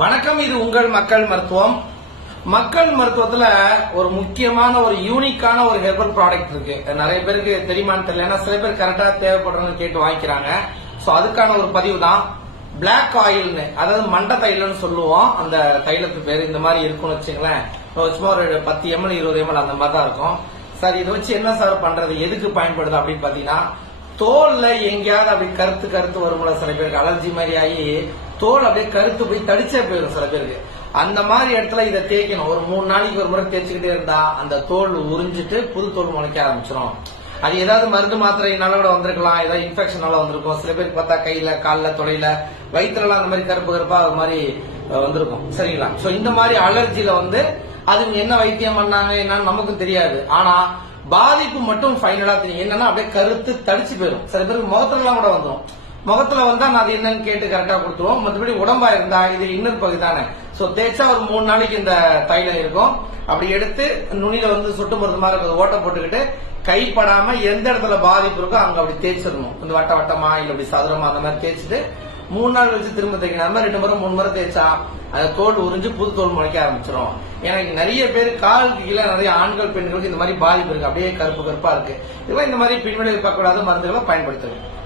வணக்கம் இது உங்கள் மக்கள் மருத்துவம் மக்கள் மருத்துவத்துல ஒரு முக்கியமான ஒரு யூனிக்கான ஒரு ஹெர்பல் ப்ராடக்ட் இருக்கு நிறைய பேருக்கு தெரியுமான்னு தெரியல ஏன்னா சில பேர் கரெக்டா தேவைப்படுறது கேட்டு வாங்கிக்கிறாங்க ஸோ அதுக்கான ஒரு பதிவு தான் பிளாக் ஆயில்னு அதாவது மண்ட தைலம்னு சொல்லுவோம் அந்த தைலத்து பேர் இந்த மாதிரி இருக்கும்னு வச்சுங்களேன் சும்மா ஒரு பத்து எம்எல் இருபது எம்எல் அந்த மாதிரி தான் இருக்கும் சார் இதை வச்சு என்ன சார் பண்றது எதுக்கு பயன்படுது அப்படின்னு பாத்தீங்கன்னா தோல்ல எங்கேயாவது அப்படி கருத்து கருத்து வரும்ல சில பேருக்கு அலர்ஜி மாதிரி ஆகி தோல் அப்படியே கருத்து போய் தடிச்சே போயிடும் சில பேருக்கு அந்த மாதிரி இடத்துல இதை தேய்க்கணும் ஒரு மூணு நாளைக்கு ஒரு முறை தேய்ச்சிக்கிட்டே இருந்தா அந்த தோல் உறிஞ்சிட்டு புது தோல் முளைக்க ஆரம்பிச்சிடும் அது ஏதாவது மருந்து மாத்திரையினால விட வந்திருக்கலாம் ஏதாவது இன்ஃபெக்ஷனால வந்திருக்கும் சில பேருக்கு பார்த்தா கையில காலில் தொலையில வயிற்றுலாம் அந்த மாதிரி கருப்பு கருப்பா அது மாதிரி வந்திருக்கும் சரிங்களா ஸோ இந்த மாதிரி அலர்ஜியில வந்து அது என்ன வைத்தியம் பண்ணாங்க என்னன்னு நமக்கும் தெரியாது ஆனா பாதிப்பு மட்டும் ஃபைனலா தெரியும் என்னன்னா அப்படியே கருத்து தடிச்சு போயிடும் சில பேருக்கு முகத்துலலாம் கூட வந்துடும் முகத்துல வந்தா நான் அது என்னன்னு கேட்டு கரெக்டா கொடுத்துருவோம் மற்றபடி உடம்பா இருந்தா இது இன்னொரு பகுதி தானே ஸோ தேய்ச்சா ஒரு மூணு நாளைக்கு இந்த தைல இருக்கும் அப்படி எடுத்து நுனியில வந்து சுட்டு மருந்து மாதிரி இருக்கிறது ஓட்ட போட்டுக்கிட்டு கைப்படாம எந்த இடத்துல பாதிப்பு இருக்கோ அங்க அப்படி தேய்ச்சிடணும் இந்த வட்ட வட்டமா இல்ல அப்படி சதுரமா அந்த மாதிரி தேய்ச்சிட்டு மூணு நாள் கழிச்சு திரும்ப தைக்கணும் ரெண்டு முறை மூணு முறை தேய்ச்சா அந்த தோல் உறிஞ்சு புது தோல் முளைக்க ஆரம்பிச்சிடும் எனக்கு நிறைய பேர் கால் கீழே நிறைய ஆண்கள் பெண்களுக்கு இந்த மாதிரி பாதிப்பு இருக்கு அப்படியே கருப்பு கருப்பா இருக்கு இதெல்லாம் இந்த மாதிரி பின்விளைவு பார்க்கக்கூடாத மருந்துகளை பயன்படுத்துவேன்